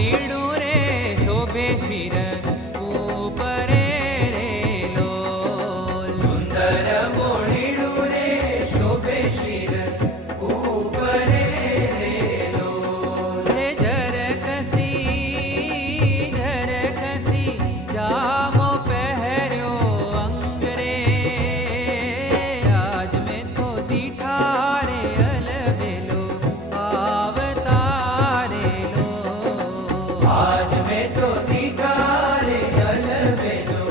પોણીડું રે શોભે શિર ઉપરે રે લોલ. સુંદર મોણીડું રે શોભે શિર ઉપરે રે લોલ. હે ઝરકસી જામો પહેર્યો અંગ રે. આજ મેં તો દીઠા રે અલબેલો આવતારે લો. આજ મેં તો દીઠા રે અલબેલો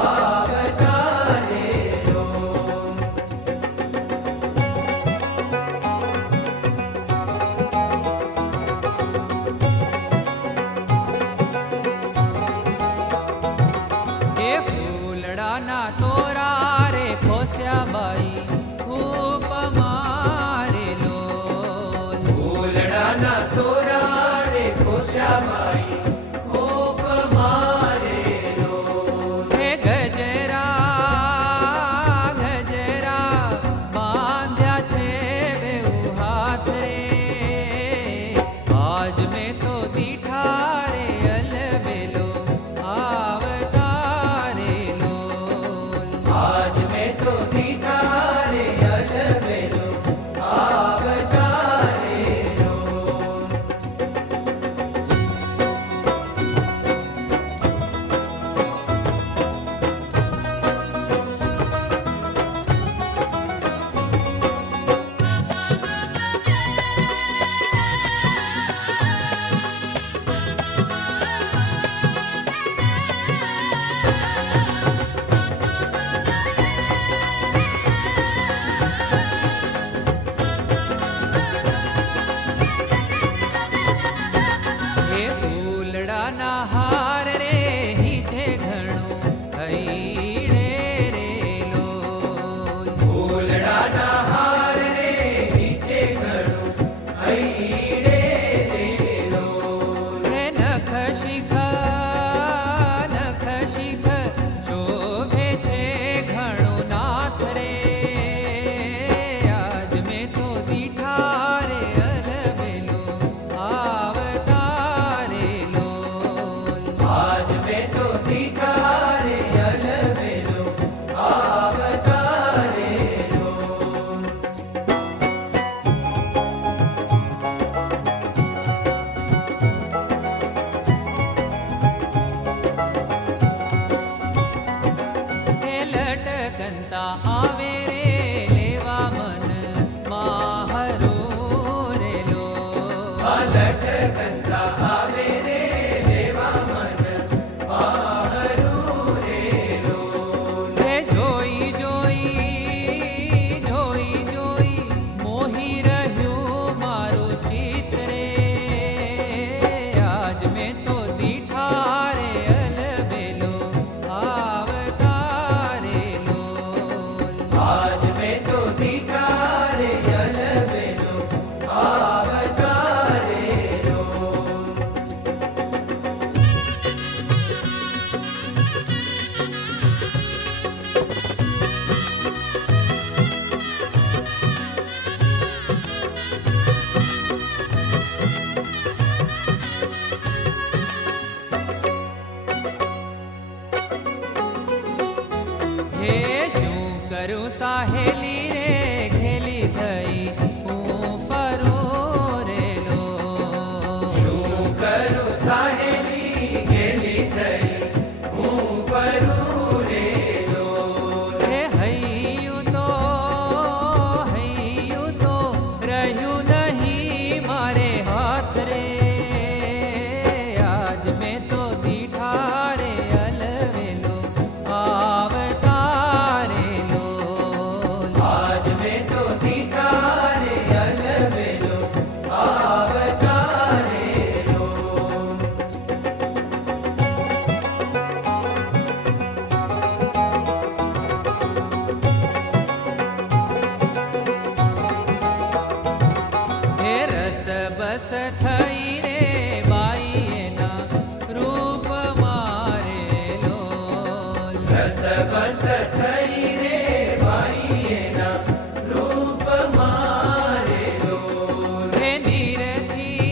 આવતારે લો. એ ફૂલડાના તોરા રે ખોસ્યા બાઈ ખૂબ મારે લોલ. ફૂલડાના તોરા રે ખોશ્યાબાઈ ખૂબ મારે લોલ. હે ગજરા બાંધ્યા છે બેઉ હાથ રે. આજ મેં તો દીઠા રે અલબેલો આવતારે લોલ. આજ મેં તો દીઠા રે અલબેલો આવતારે લોલ. હે ફૂલડાના હાર રે હિજે ઘણું હૈડે રે લોલ. ફૂલડાના હાર રે નીચે ઘણું હૈડે રે લોલ. હે નખ શિખ શોભે છે ઘણું નાથ રે. આજ મેં તો દીઠા રે અલબેલો આવતારે લોલ. આજ મેં તો દીઠા રે અલબેલો આવતારે લોલ. હે લટકંતા આવે રે લેવા મન માહરો રે લોલ. લટકંતા આવે રે લેવા મન મારું રે લોલ. હે જોઈ મોહી રહ્યું મારું ચિત્ત રે. આજ મેં તો દીઠા રે અલબેલો આવતારે લોલ. આજ મેં તો દીઠા રે અલબેલો આવતારે લોલ. હે શું કરું સાહેલી રે ઘેલી થઈ હું ફરું રે લોલ. શું કરું સાહેલી ઘેલી થઈ હું ફરું રે લોલ. હે હૈયું તો રહ્યું નહીં મારે હાથ રે. આજ મેં તો દીઠા રે અલબેલો આવતારે લોલ. આજ મેં તો દીઠા રે અલબેલો આવતારે લોલ. હે રસ બસ થઈ રે બાઈ એના રૂપ મારે લોલ. રસ બસ થઈ રે બાઈ એના રૂપ મારે લોલ. હે નીરથી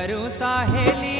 કરું સાહેલી